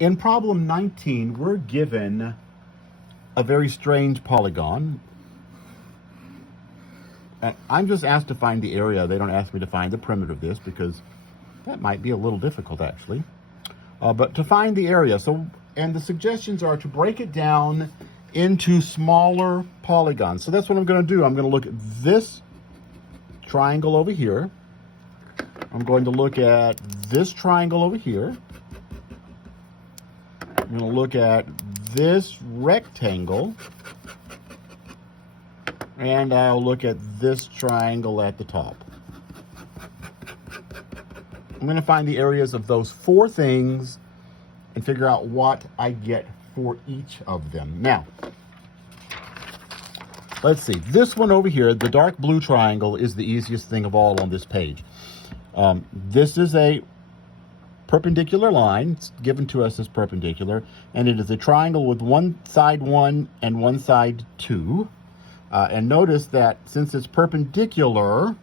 In problem 19, we're given a very strange polygon. And I'm just asked to find the area. They don't ask me to find the perimeter of this because that might be a little difficult actually. But to find the area, and the suggestions are to break it down into smaller polygons. So that's what I'm going to do. I'm going to look at this triangle over here. I'm going to look at this triangle over here. I'm going to look at this rectangle. And I'll look at this triangle at the top. I'm going to find the areas of those four things and figure out what I get for each of them. Now, let's see. This one over here, the dark blue triangle, is the easiest thing of all on this page. This is a perpendicular line. It's given to us as perpendicular, and it is a triangle with one side 1 and one side 2. And notice that since it's perpendicular,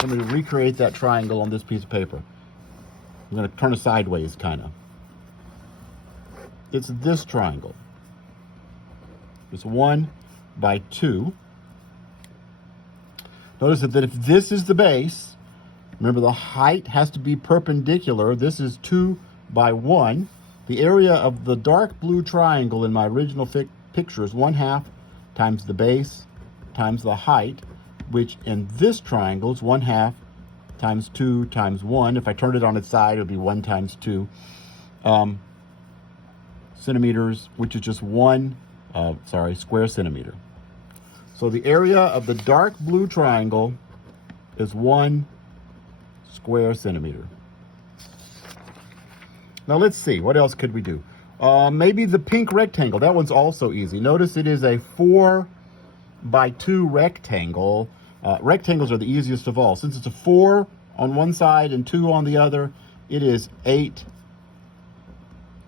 I'm going to recreate that triangle on this piece of paper. I'm going to turn it sideways, kind of. It's this triangle. It's 1 by 2. Notice that if this is the base, remember the height has to be perpendicular. This is 2 by 1. The area of the dark blue triangle in my original picture is 1/2 times the base times the height, which in this triangle is 1/2 times 2 times 1. If I turn it on its side, it'll be 1 times 2 centimeters, which is just square centimeter. So the area of the dark blue triangle is 1 square centimeter. Now let's see, what else could we do? Maybe the pink rectangle. That one's also easy. Notice it is a 4 by 2 rectangle. Rectangles are the easiest of all. Since it's a 4 on one side and 2 on the other, it is 8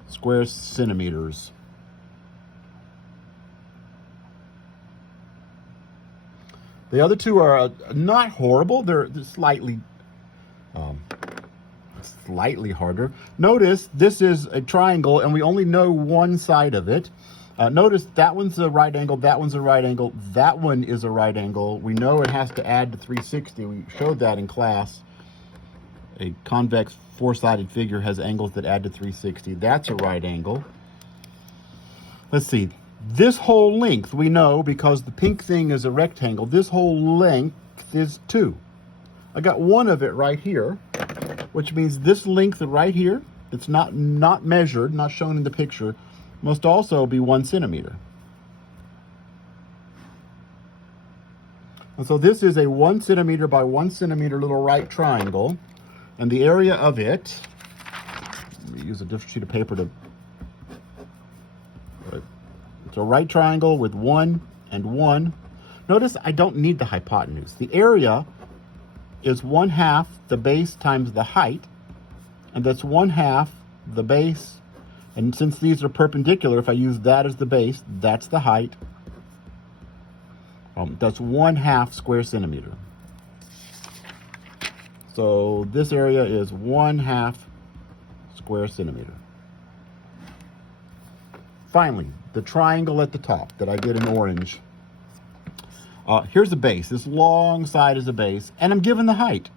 square centimeters. The other two are not horrible. They're slightly harder. Notice this is a triangle and we only know one side of it. Notice that one's a right angle, that one's a right angle, that one is a right angle. We know it has to add to 360. We showed that in class. A convex four-sided figure has angles that add to 360. That's a right angle. Let's see. This whole length we know because the pink thing is a rectangle. This whole length is 2. I got one of it right here, which means this length right here, it's not measured, not shown in the picture, must also be 1 centimeter. And so this is a 1 centimeter by 1 centimeter little right triangle, and the area of it, let me use a different sheet of paper to, it's a right triangle with 1 and 1. Notice I don't need the hypotenuse. The area is 1/2 the base times the height, and that's 1/2 the base. And since these are perpendicular, if I use that as the base, that's the height. That's 1/2 square centimeter. So this area is 1/2 square centimeter. Finally, the triangle at the top that I did in orange. Here's a base. This long side is a base, and I'm given the height.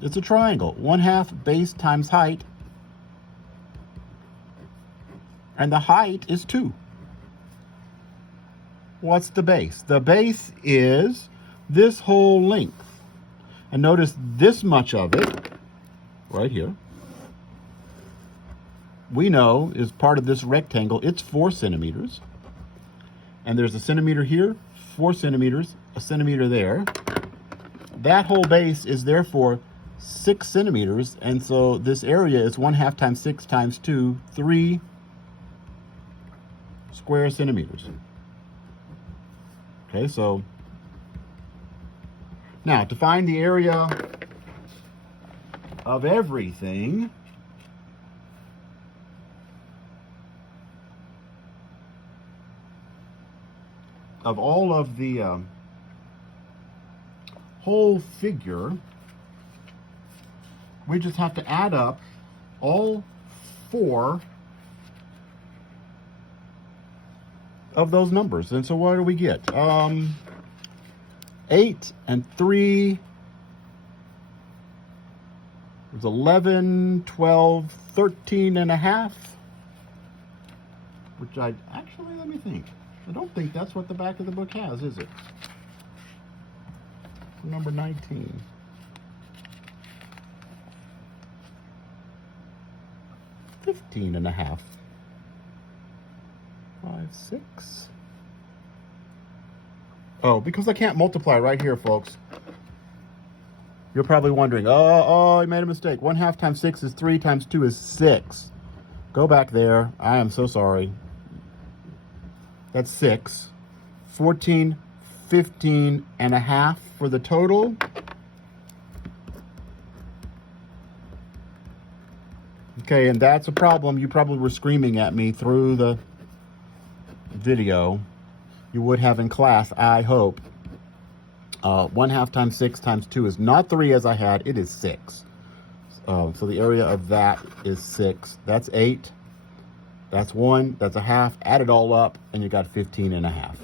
It's a triangle. 1/2 base times height, and the height is 2. What's the base? The base is this whole length. And notice this much of it, right here, we know is part of this rectangle. It's 4 centimeters. And there's a centimeter here, 4 centimeters, a centimeter there. That whole base is therefore 6 centimeters, and so this area is 1/2 times 6 times 2, 3 square centimeters. Okay, so now to find the area of everything, of all of the whole figure, we just have to add up all 4 of those numbers. And so what do we get? 8 and 3 is 11, 12, 13 and a half. Which let me think. I don't think that's what the back of the book has, is it? Number 19. 15 and a half. 5, 6. Oh, because I can't multiply right here, folks. You're probably wondering, oh, I made a mistake. 1/2 times 6 is 3 times 2 is 6. Go back there. I am so sorry. That's 6. 14, 15 and a half for the total. Okay, and that's a problem. You probably were screaming at me through the video. You would have in class, I hope. 1/2 times 6 times 2 is not 3 as I had. It is 6. So the area of that is 6. That's 8. That's 1. That's a half. Add it all up, and you got 15 and a half.